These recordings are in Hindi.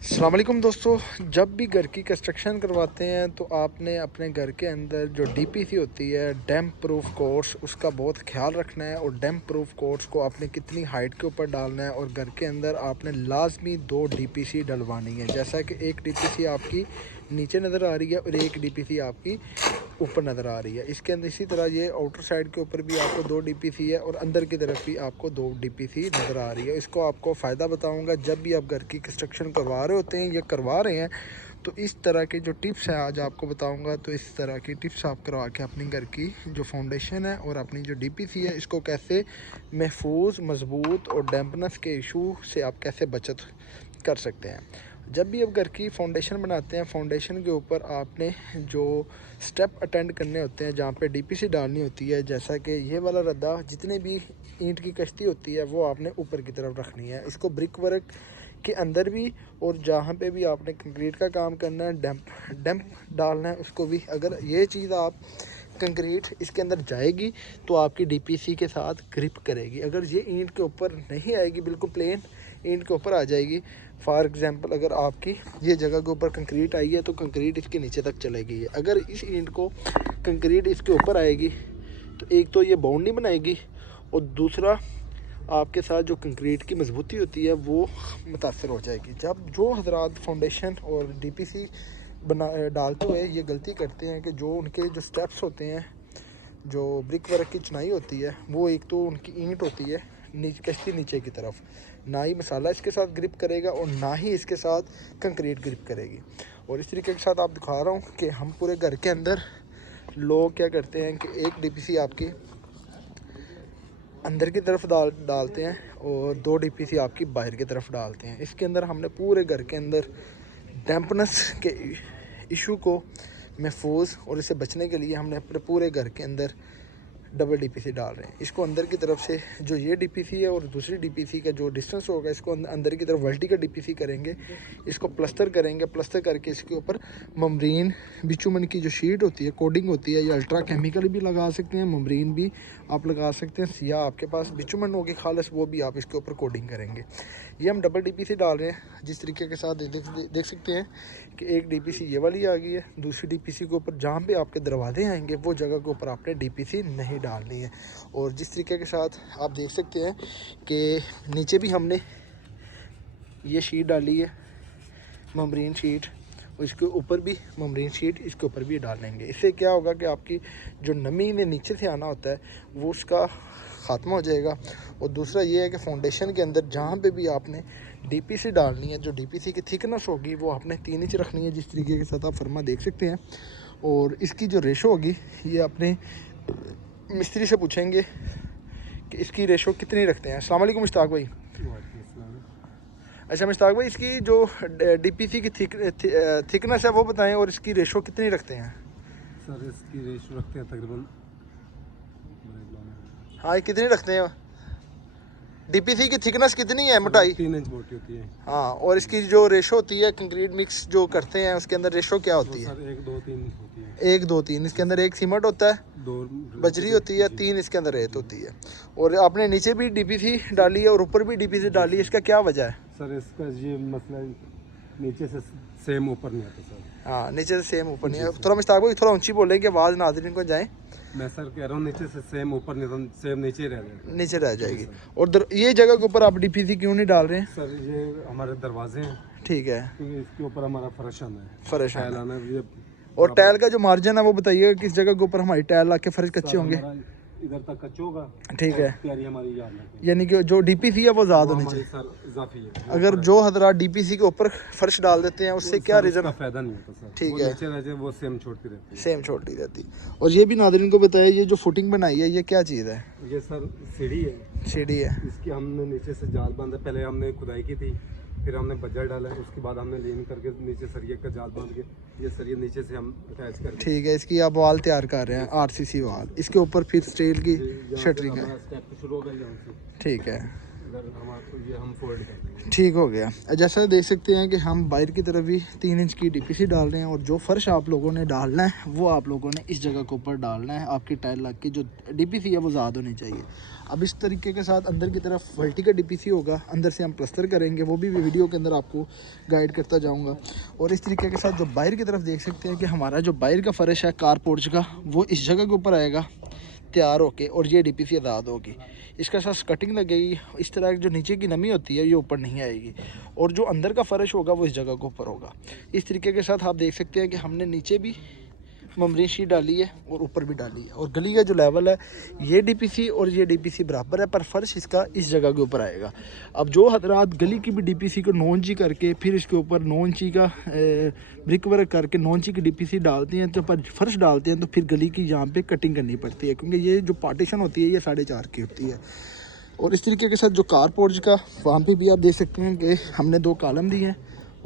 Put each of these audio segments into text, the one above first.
अस्सलाम वालेकुम दोस्तों। जब भी घर की कंस्ट्रक्शन करवाते हैं तो आपने अपने घर के अंदर जो डीपीसी होती है डैम्प प्रूफ कोर्स, उसका बहुत ख्याल रखना है। और डैम्प प्रूफ कोर्स को आपने कितनी हाइट के ऊपर डालना है, और घर के अंदर आपने लाजमी 2 डीपीसी डलवानी है। जैसा कि एक डीपीसी आपकी नीचे नज़र आ रही है और एक डीपीसी आपकी ऊपर नज़र आ रही है। इसके अंदर इसी तरह ये आउटर साइड के ऊपर भी आपको 2 डीपीसी है और अंदर की तरफ भी आपको 2 डीपीसी नज़र आ रही है। इसको आपको फ़ायदा बताऊंगा जब भी आप घर की कंस्ट्रक्शन करवा रहे होते हैं या करवा रहे हैं, तो इस तरह के जो टिप्स हैं आज आपको बताऊंगा। तो इस तरह की टिप्स आप करवा के अपनी घर की जो फाउंडेशन है और अपनी जो डीपीसी है, इसको कैसे महफूज, मजबूत और डैम्पनेस के इशू से आप कैसे बचत कर सकते हैं। जब भी आप घर की फाउंडेशन बनाते हैं, फाउंडेशन के ऊपर आपने जो स्टेप अटेंड करने होते हैं, जहाँ पे डीपीसी डालनी होती है, जैसा कि ये वाला रद्दा, जितने भी ईंट की कश्ती होती है वो आपने ऊपर की तरफ रखनी है। इसको ब्रिक वर्क के अंदर भी और जहाँ पे भी आपने कंक्रीट का काम करना है, डैम्प डालना है, उसको भी। अगर ये चीज़ आप कंक्रीट इसके अंदर जाएगी तो आपकी डीपीसी के साथ ग्रिप करेगी। अगर ये ईंट के ऊपर नहीं आएगी, बिल्कुल प्लेन ईंट के ऊपर आ जाएगी। फॉर एग्जांपल, अगर आपकी ये जगह के ऊपर कंक्रीट आई है तो कंक्रीट इसके नीचे तक चलेगी। अगर इस ईंट को कंक्रीट इसके ऊपर आएगी तो एक तो ये बाउंड नहीं बनाएगी, और दूसरा आपके साथ जो कंक्रीट की मजबूती होती है वो मुतासर हो जाएगी। जब जो हजरात फाउंडेशन और डीपीसी डालते हुए ये गलती करते हैं कि जो उनके जो स्टेप्स होते हैं, जो ब्रिक वर्क की चुनाई होती है, वो एक तो उनकी ईंट होती है कश्ती नीचे की तरफ, ना ही मसाला इसके साथ ग्रिप करेगा और ना ही इसके साथ कंक्रीट ग्रिप करेगी। और इस तरीके के साथ आप दिखा रहा हूँ कि हम पूरे घर के अंदर लोग क्या करते हैं कि एक डीपीसी आपकी अंदर की तरफ डालते हैं और 2 डीपीसी आपकी बाहर की तरफ डालते हैं। इसके अंदर हमने पूरे घर के अंदर डैम्पनेस के इशू को महफूज और इससे बचने के लिए हमने अपने पूरे घर के अंदर डबल डीपीसी डाल रहे हैं। इसको अंदर की तरफ से जो ये डीपीसी है और दूसरी डीपीसी का जो डिस्टेंस होगा, इसको अंदर की तरफ वल्टी का डीपीसी करेंगे। इसको प्लस्तर करेंगे, प्लस्तर करके इसके ऊपर ममरीन बिचुमन की जो शीट होती है, कोडिंग होती है, या अल्ट्रा केमिकल भी लगा सकते हैं, ममरीन भी आप लगा सकते हैं, या आपके पास बिचुमन होगी खालस, वो भी आप इसके ऊपर कोडिंग करेंगे। ये हम डबल डीपीसी डाल रहे हैं। जिस तरीके के साथ देख सकते हैं कि एक डीपीसी ये वाली आ गई है, दूसरी डीपीसी के ऊपर जहाँ पे आपके दरवाजे आएंगे वो जगह के ऊपर आपने डीपीसी नहीं डालनी है। और जिस तरीके के साथ आप देख सकते हैं कि नीचे भी हमने ये शीट डाली है, ममरीन शीट, और इसके ऊपर भी ममरीन शीट इसके ऊपर भी डाल लेंगे। इससे क्या होगा कि आपकी जो नमी में नीचे से आना होता है वो उसका ख़ात्मा हो जाएगा। और दूसरा ये है कि फाउंडेशन के अंदर जहाँ पे भी आपने डीपीसी डालनी है, जो डीपीसी की थिकनेस होगी वो आपने 3 इंच रखनी है, जिस तरीके के साथ आप फरमा देख सकते हैं। और इसकी जो रेशो होगी ये अपने मिस्त्री से पूछेंगे कि इसकी रेशो कितनी रखते हैं। अस्सलाम वालेकुम मुश्ताक भाई। अच्छा मुश्ताक भाई, इसकी जो डीपीसी की थिकनेस है वो बताएं, और इसकी रेशो कितनी रखते हैं। सर इसकी रेशो रखते हैं तकरीबन, हाँ ये कितनी रखते हैं, डीपीसी की थिकनेस कितनी है, मोटाई 3 इंच मोटी होती है। हाँ, और इसकी जो रेशो होती है कंक्रीट मिक्स जो करते हैं उसके अंदर रेशो क्या होती है। सर 1 2 3 होती है। 1 2 3 इसके अंदर 1 सीमेंट होता है, 2 बजरी होती है, 3 इसके अंदर रेत होती है। और आपने नीचे भी डीपीसी डाली है और ऊपर भी डीपीसी डाली है, इसका क्या वजह है। सर इसका ये मसला नीचे से सेम ऊपर नहीं आता सर। हाँ, नीचे से सेम ऊपर नहीं है। थोड़ा मुश्ताक भाई थोड़ा ऊंची बोलें कि आवाज़ नाज़रीन को जाए। मैं सर कह रहा हूँ नीचे से सेम ऊपर नहीं, तो सेम नीचे रह जाएगा, नीचे रह जाएगी। और ये जगह के ऊपर आप डीपीसी क्यों नहीं डाल रहे हैं। सर ये हमारे दरवाजे हैं, ठीक है, क्योंकि इसके ऊपर हमारा फर्श आना है, फर्श टाइल आना। आना है। ये और टाइल का जो मार्जिन है वो बताइए, किस जगह के ऊपर हमारी टाइल आके फर्श कच्चे होंगे। हमारा इधर तक कच्चा होगा, ठीक है, तैयारी हमारी याद रखें, यानी कि जो डीपीसी है वो ज़्यादा होनी चाहिए। सर इजाफी है। अगर जो हजरात डीपीसी के ऊपर फर्श डाल देते हैं उससे क्या रीज़न। का फायदा नहीं होता सर। ठीक वो है, नीचे रह जाए वो सेम छोड़ती रहती है, सेम छोटी रहती। और ये भी नादरीन को बताइए, ये जो फुटिंग बनाई है ये क्या चीज़ है। ये सर सीढ़ी है, सीढ़ी है। इसकी हमने नीचे से जाल बांधा, पहले हमने खुदाई की थी, फिर हमने बजर डाला, उसके बाद हमने लेन करके नीचे सरिये का जाल बांध के ये सरिये नीचे से हम अटैच कर। ठीक है, इसकी आप वाल तैयार कर रहे हैं, आरसीसी वाल, इसके ऊपर फिर स्टील की शटरिंग है। स्टेप शुरू होगा यहाँ से। ठीक है, अगर हमारा तो ये हम फोल्ड कर देंगे। ठीक हो गया। जैसा देख सकते हैं कि हम बाहर की तरफ भी 3 इंच की डीपीसी डाल रहे हैं और जो फ़र्श आप लोगों ने डालना है वो आप लोगों ने इस जगह के ऊपर डालना है। आपकी टाइल लग की जो डीपीसी है वो ज़्यादा होनी चाहिए। अब इस तरीके के साथ अंदर की तरफ वर्टी का डीपीसी होगा, अंदर से हम प्लस्तर करेंगे, वो भी वीडियो के अंदर आपको गाइड करता जाऊँगा। और इस तरीके के साथ जो बाहर की तरफ देख सकते हैं कि हमारा जो बाहर का फ़र्श है कार पोर्च का, वो इस जगह के ऊपर आएगा तैयार होके, और ये डीपीसी आज़ाद होगी। इसका साथ कटिंग लगेगी, इस तरह जो नीचे की नमी होती है ये ऊपर नहीं आएगी, और जो अंदर का फ़र्श होगा वो इस जगह के ऊपर होगा। इस तरीके के साथ आप देख सकते हैं कि हमने नीचे भी ममरीन शीट डाली है और ऊपर भी डाली है, और गली का जो लेवल है ये डीपीसी और ये डीपीसी बराबर है, पर फर्श इसका इस जगह के ऊपर आएगा। अब जो हजरात गली की भी डीपीसी को 9 इंची करके फिर इसके ऊपर 9 इंची का ब्रिक वर्क करके 9 इंची की डीपीसी डालते हैं, तो पर फर्श डालते हैं, तो फिर गली की यहाँ पे कटिंग करनी पड़ती है, क्योंकि ये जो पार्टीशन होती है ये 4.5 की होती है। और इस तरीके के साथ जो कार पोर्च का, वहाँ पे भी आप देख सकते हैं कि हमने 2 कॉलम दिए हैं,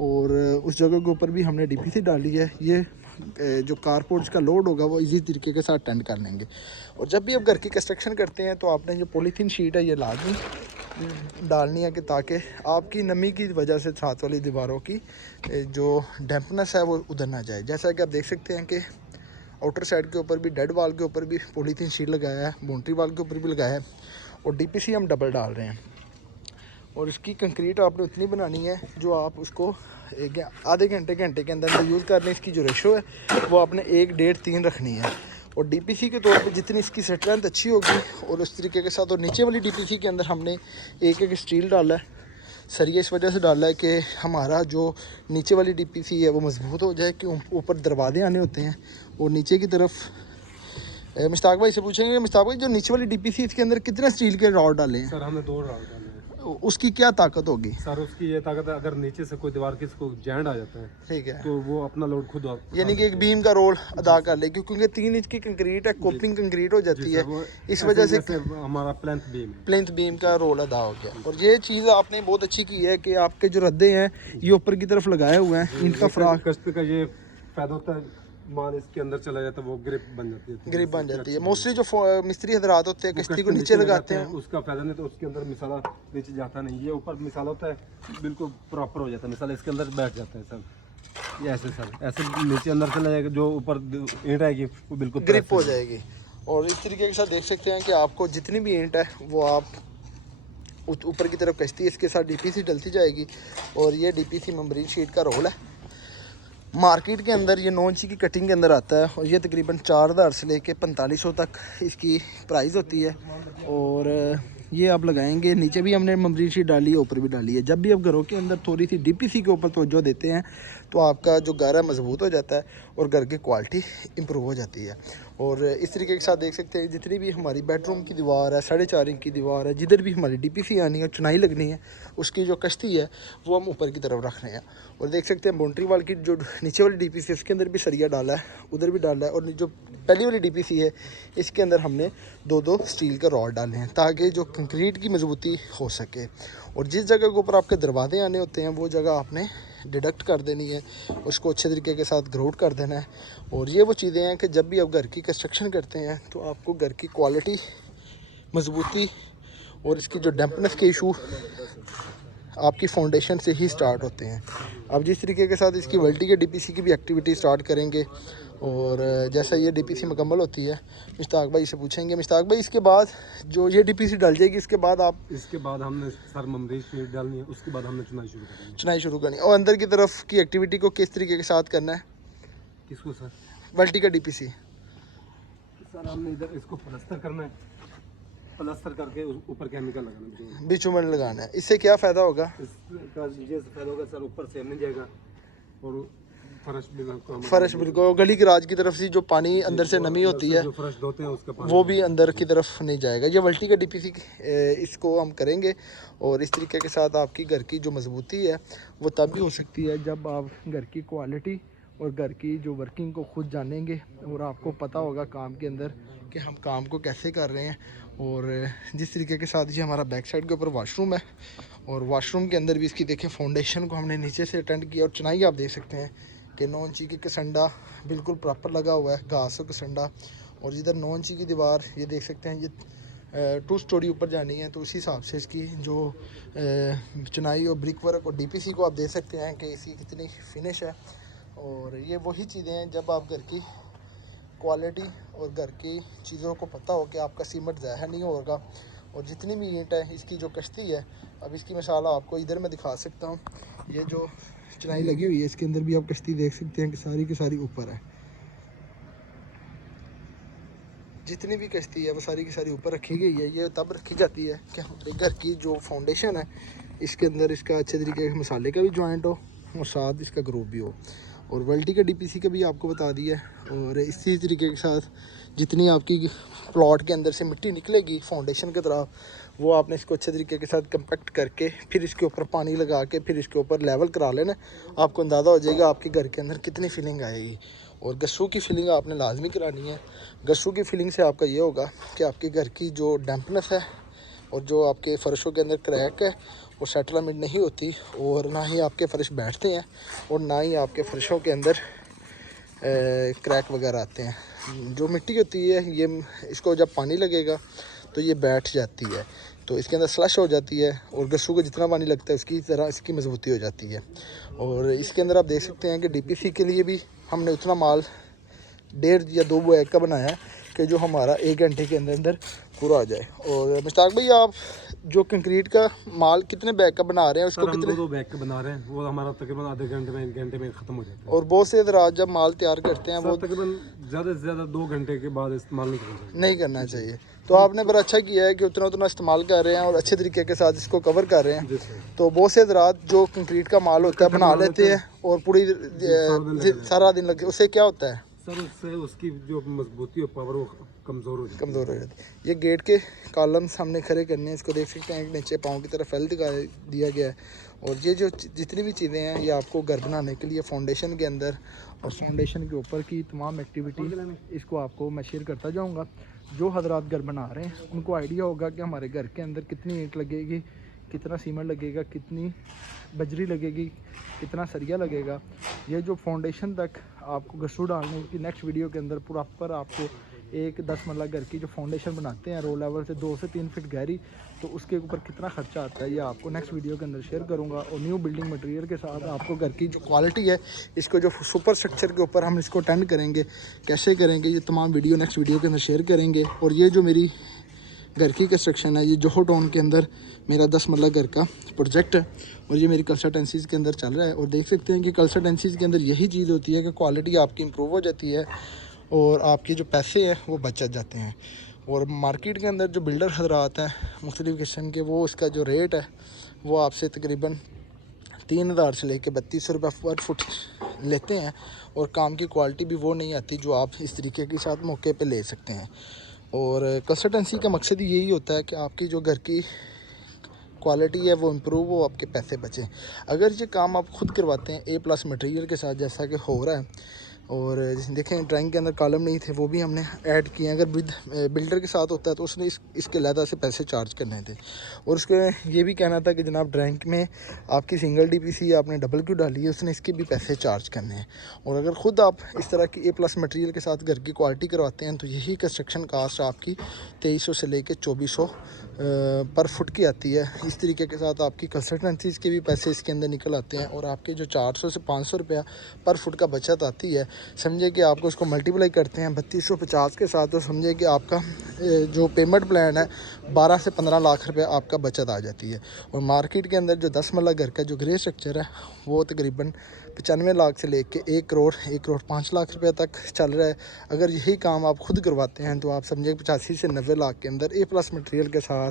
और उस जगह के ऊपर भी हमने डीपीसी डाली है। ये जो कार पोर्च का लोड होगा वो इसी तरीके के साथ टेंड कर लेंगे। और जब भी आप घर की कंस्ट्रक्शन करते हैं तो आपने जो पॉलीथीन शीट है ये लाजमी डालनी है, कि ताकि आपकी नमी की वजह से छत वाली दीवारों की जो डैम्पनेस है वो उधर ना जाए। जैसा कि आप देख सकते हैं कि आउटर साइड के ऊपर भी, डेड वाल के ऊपर भी पॉलीथीन शीट लगाया है, बाउंड्री वाल के ऊपर भी लगाया है, और डीपीसी हम डबल डाल रहे हैं। और इसकी कंक्रीट आपने उतनी बनानी है जो आप उसको आधे घंटे के अंदर यूज़ करने। इसकी जो रेशो है वो आपने 1, 1.5, 3 रखनी है। और डीपीसी के तौर पे जितनी इसकी स्ट्रेंथ अच्छी होगी, और उस तरीके के साथ, और नीचे वाली डीपीसी के अंदर हमने एक स्टील डाला है, सरिया इस वजह से डाला है कि हमारा जो नीचे वाली डीपीसी है वो मजबूत हो जाए, कि ऊपर दरवाजे आने होते हैं। और नीचे की तरफ मुश्ताक भाई से पूछेंगे, मुश्ताक भाई जो नीचे वाली डीपीसी इसके अंदर कितने स्टील के रॉड डाले हैं? सर हमने 2 रॉड डाले हैं। उसकी क्या ताकत होगी? सर उसकी ये ताकत है, अगर नीचे से कोई दीवार किसको जैंड आ जाता है, ठीक है, तो वो अपना लोड खुद यानी कि एक बीम का रोल अदा कर ले, क्योंकि 3 इंच की कंक्रीट है, कोपिंग कंक्रीट हो जाती है, इस वजह से हमारा प्लेंथ बीम का रोल अदा हो गया। और ये चीज़ आपने बहुत अच्छी की है कि आपके जो रद्दे हैं ये ऊपर की तरफ लगाए हुए हैं, इनका फ्राक कश्त का ये फायदा होता है, माल इसके अंदर चला जाता है वो ग्रिप बन जाती है, ग्रिप बन जाती है। मोस्टली जो मिस्त्री हजरात होते हैं कश्ती को नीचे लगाते हैं, उसका फायदा नहीं, तो उसके अंदर मिसाला नीचे जाता नहीं, ये ऊपर मिसाला होता है, बिल्कुल प्रॉपर हो जाता है, मिसाला इसके अंदर बैठ जाता है सर। ये ऐसे सर ऐसे नीचे अंदर चला जाएगा, जो ऊपर ईंट आएगी वो बिल्कुल ग्रिप हो जाएगी। और इस तरीके के साथ देख सकते हैं कि आपको जितनी भी ईंट है वो आप ऊपर की तरफ कश्ती, इसके साथ डीपीसी डलती जाएगी। और ये डीपीसी ममरीन शीट का रोल है। मार्केट के अंदर ये 9 इंची की कटिंग के अंदर आता है, और ये तकरीबन 4000 से लेके 4500 तक इसकी प्राइस होती है। और ये आप लगाएंगे, नीचे भी हमने ममरीन शीट डाली है, ऊपर भी डाली है। जब भी आप घरों के अंदर थोड़ी सी डीपीसी के ऊपर तवज्जो देते हैं तो आपका जो घर है मजबूत हो जाता है और घर की क्वालिटी इंप्रूव हो जाती है। और इस तरीके के साथ देख सकते हैं जितनी भी हमारी बेडरूम की दीवार है, 4.5 इंच की दीवार है, जिधर भी हमारी डीपीसी आनी है, चुनाई लगनी है, उसकी जो कश्ती है वो हम ऊपर की तरफ रख रहे हैं। और देख सकते हैं बाउंड्री वाल की जो नीचे वाली डीपीसी है इसके अंदर भी सरिया डाला है, उधर भी डाला है। और जो पहली वाली डीपीसी है इसके अंदर हमने 2-2 स्टील के रॉड डाले हैं, ताकि जो कंक्रीट की मजबूती हो सके। और जिस जगह के ऊपर आपके दरवाजे आने होते हैं वो जगह आपने डिडक्ट कर देनी है, उसको अच्छे तरीके के साथ ग्राउट कर देना है। और ये वो चीज़ें हैं कि जब भी आप घर की कंस्ट्रक्शन करते हैं तो आपको घर की क्वालिटी, मजबूती और इसकी जो डैम्पनेस के इशू आपकी फाउंडेशन से ही स्टार्ट होते हैं। अब जिस तरीके के साथ इसकी वर्टी के डीपीसी की भी एक्टिविटी स्टार्ट करेंगे, और जैसा ये डीपीसी मुकम्मल होती है मुश्ताक भाई से पूछेंगे। मुश्ताक भाई इसके बाद जो ये डीपीसी डल जाएगी इसके बाद हमने सर ममरीन शीट डालनी है, उसके बाद हमने चुनाई शुरू करनी है। और अंदर की तरफ की एक्टिविटी को किस तरीके के साथ करना है? किसको सर? वर्टी का डीपीसी सर हमने इधर इसको प्लास्टर करना है, प्लास्टर करके ऊपर केमिकल लगाना है, बिचुमन लगाना है। इससे क्या फ़ायदा होगा? इसका ये फायदा होगा सर, ऊपर से नहीं जाएगा और फर्श बिल्कुल गली की राज की तरफ से जो पानी अंदर से नमी होती है जो फर्श धोते हैं उसका पानी वो भी अंदर की तरफ नहीं जाएगा। ये वर्टी का डीपीसी इसको हम करेंगे। और इस तरीके के साथ आपकी घर की जो मजबूती है वो तब भी हो सकती है जब आप घर की क्वालिटी और घर की जो वर्किंग को खुद जानेंगे, और आपको पता होगा काम के अंदर कि हम काम को कैसे कर रहे हैं। और जिस तरीके के साथ ये हमारा बैक साइड के ऊपर वॉशरूम है, और वॉशरूम के अंदर भी इसकी देखें फाउंडेशन को हमने नीचे से अटेंड किया। और चुनाई आप देख सकते हैं कि 9 इंची की कसंडा बिल्कुल प्रॉपर लगा हुआ है, घास और कसंडा। और जिधर 9 इंची की दीवार ये देख सकते हैं, ये 2 स्टोरी ऊपर जानी है, तो उसी हिसाब से इसकी जो चुनाई और ब्रिक वर्क और डीपीसी को आप देख सकते हैं कि इसकी कितनी फिनिश है। और ये वही चीज़ें हैं जब आप घर की क्वालिटी और घर की चीज़ों को पता हो कि आपका सीमेंट ज़ाया नहीं होगा। और जितनी भी ईंट है इसकी जो कश्ती है, अब इसकी मिसाल आपको इधर मैं दिखा सकता हूँ। ये जो चुनाई लगी हुई है इसके अंदर भी आप कश्ती देख सकते हैं कि सारी की सारी ऊपर है। जितनी भी कश्ती है वो सारी की सारी ऊपर रखी गई है। ये तब रखी जाती है कि हमारे घर की जो फाउंडेशन है इसके अंदर इसका अच्छे तरीके के मसाले का भी जॉइंट हो और साथ इसका ग्रूप भी हो। और वल्टी का डीपीसी का भी आपको बता दिया है। और इसी तरीके के साथ जितनी आपकी प्लॉट के अंदर से मिट्टी निकलेगी फाउंडेशन की तरफ, वो आपने इसको अच्छे तरीके के साथ कंपैक्ट करके फिर इसके ऊपर पानी लगा के फिर इसके ऊपर लेवल करा लेना। आपको अंदाज़ा हो जाएगा आपके घर के अंदर कितनी फिलिंग आएगी। और गस्सू की फिलिंग आपने लाजमी करानी है। गस्सू की फिलिंग से आपका ये होगा कि आपके घर की जो डैम्पनेस है और जो आपके फ़र्शों के अंदर क्रैक है वो सेटलमेंट नहीं होती, और ना ही आपके फ़र्श बैठते हैं और ना ही आपके फ़र्शों के अंदर क्रैक वगैरह आते हैं। जो मिट्टी होती है ये इसको जब पानी लगेगा तो ये बैठ जाती है, तो इसके अंदर स्लश हो जाती है और गस्सू को जितना पानी लगता है उसकी तरह इसकी मजबूती हो जाती है। और इसके अंदर आप देख सकते हैं कि डीपीसी के लिए भी हमने उतना माल 1.5 या 2 बैग का बनाया है कि जो हमारा 1 घंटे के अंदर अंदर पूरा आ जाए। और मुश्ताक भाई, आप जो कंक्रीट का माल कितने बैग का बना रहे हैं उसको कितने? 2 बैग का बना रहे हैं, वो हमारा तकरीबन आधे घंटे में 1 घंटे में ख़त्म हो जाता है। और बहुत से हज़रात जब माल तैयार करते हैं वो तकरीबन ज़्यादा से ज़्यादा 2 घंटे के बाद इस्तेमाल नहीं करना चाहिए। तो आपने बड़ा अच्छा किया है कि उतना इस्तेमाल कर रहे हैं और अच्छे तरीके के साथ इसको कवर कर रहे हैं। तो बहुत से हज़रात जो कंक्रीट का माल होता है बना लेते हैं और पूरी सारा दिन लगे, उससे क्या होता है सर, उससे उसकी जो मजबूती और पावर वो कमज़ोर हो जाती है। ये गेट के कॉलम्स हमने खड़े करने हैं, इसको देख सकते हैं कि नीचे पाँव की तरफ फैल दिया गया है। और ये जो जितनी भी चीज़ें हैं ये आपको घर बनाने के लिए फाउंडेशन के अंदर और फाउंडेशन के ऊपर की तमाम एक्टिविटी इसको आपको मैं शेयर करता जाऊँगा। जो हजरात घर बना रहे हैं उनको आइडिया होगा कि हमारे घर के अंदर कितनी ईंट लगेगी, कितना सीमेंट लगेगा, कितनी बजरी लगेगी, कितना सरिया लगेगा। ये जो फाउंडेशन तक आपको गस्सू डालने की नेक्स्ट वीडियो के अंदर प्रॉपर आपको एक 10 मरला घर की जो फाउंडेशन बनाते हैं रो लेवल से 2 से 3 फीट गहरी, तो उसके ऊपर कितना खर्चा आता है ये आपको नेक्स्ट वीडियो के अंदर शेयर करूंगा। और न्यू बिल्डिंग मटेरियल के साथ आपको घर की जो क्वालिटी है इसको जो सुपर स्ट्रक्चर के ऊपर हम इसको अटेंड करेंगे, कैसे करेंगे, ये तमाम वीडियो नेक्स्ट वीडियो के अंदर शेयर करेंगे। और ये जो मेरी घर की कंस्ट्रक्शन है ये जोहर टाउन के अंदर मेरा 10 मरला घर का प्रोजेक्ट है और ये मेरी कंसल्टेंसीज़ के अंदर चल रहा है। और देख सकते हैं कि कंसल्टेंसीज़ के अंदर यही चीज़ होती है कि क्वालिटी आपकी इम्प्रूव हो जाती है और आपके जो पैसे हैं वो बच जाते हैं। और मार्केट के अंदर जो बिल्डर हजरात हैं मुख्तलिफ़ किस्म के, वो इसका जो रेट है वो आपसे तकरीबन 3000 से लेके 3200 रुपये पर फुट लेते हैं। और काम की क्वालिटी भी वो नहीं आती जो आप इस तरीके के साथ मौके पे ले सकते हैं। और कंसल्टेंसी का मकसद यही होता है कि आपकी जो घर की क्वालिटी है वो इम्प्रूव हो, आपके पैसे बचें। अगर ये काम आप खुद करवाते हैं A+ मटेरियल के साथ जैसा कि हो रहा है, और देखें ड्राइंग के अंदर कॉलम नहीं थे वो भी हमने ऐड किए हैं। अगर विद बिल्डर के साथ होता है तो उसने इसके अलहदा से पैसे चार्ज करने थे। और उसके ये भी कहना था कि जनाब ड्राइंग में आपकी सिंगल डीपीसी आपने डबल क्यों डाली है, उसने इसके भी पैसे चार्ज करने हैं। और अगर ख़ुद आप इस तरह की A+ मटेरियल के साथ घर की क्वालिटी करवाते हैं तो यही कंस्ट्रक्शन कास्ट आपकी 2300 से लेकर 2400 पर फुट की आती है। इस तरीके के साथ आपकी कंसल्टेंसीज़ के भी पैसे इसके अंदर निकल आते हैं और आपके जो 400 से 500 रुपया पर फुट का बचत आती है, समझे कि आपको उसको मल्टीप्लाई करते हैं 3250 के साथ, तो समझे कि आपका जो पेमेंट प्लान है 12 से 15 लाख रुपया आपका बचत आ जाती है। और मार्केट के अंदर जो 10 मरला घर का जो ग्रे स्ट्रक्चर है वो तकरीबन 95 लाख से लेके 1 करोड़ 5 लाख रुपये तक चल रहा है। अगर यही काम आप खुद करवाते हैं तो आप समझे 85 से 90 लाख के अंदर A+ मटेरियल के साथ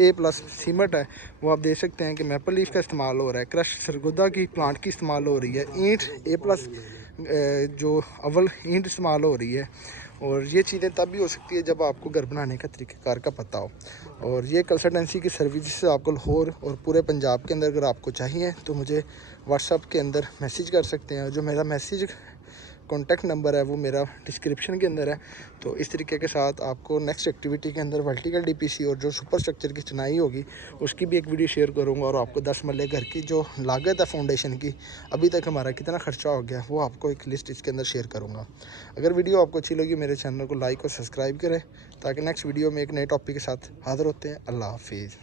A+ सीमेंट है वो आप देख सकते हैं कि मैपल लीफ का इस्तेमाल हो रहा है, क्रश सरगोदा की प्लांट की इस्तेमाल हो रही है, ईंट A+ जो अव्वल ईंट इस्तेमाल हो रही है। और ये चीज़ें तब भी हो सकती है जब आपको घर बनाने का तरीक़ाकार का पता हो। और ये कंसल्टेंसी की सर्विस आपको लाहौर और पूरे पंजाब के अंदर अगर आपको चाहिए तो मुझे व्हाट्सअप के अंदर मैसेज कर सकते हैं। जो मेरा मैसेज कॉन्टैक्ट नंबर है वो मेरा डिस्क्रिप्शन के अंदर है। तो इस तरीके के साथ आपको नेक्स्ट एक्टिविटी के अंदर वर्टिकल डीपीसी और जो सुपर स्ट्रक्चर की चिनाई होगी उसकी भी एक वीडियो शेयर करूँगा, और आपको 10 मरले घर की जो लागत है फाउंडेशन की अभी तक हमारा कितना खर्चा हो गया वो आपको एक लिस्ट इसके अंदर शेयर करूँगा। अगर वीडियो आपको अच्छी लगी मेरे चैनल को लाइक और सब्सक्राइब करें, ताकि नेक्स्ट वीडियो में एक नए टॉपिक के साथ हाज़िर होते हैं। अल्लाह हाफिज़।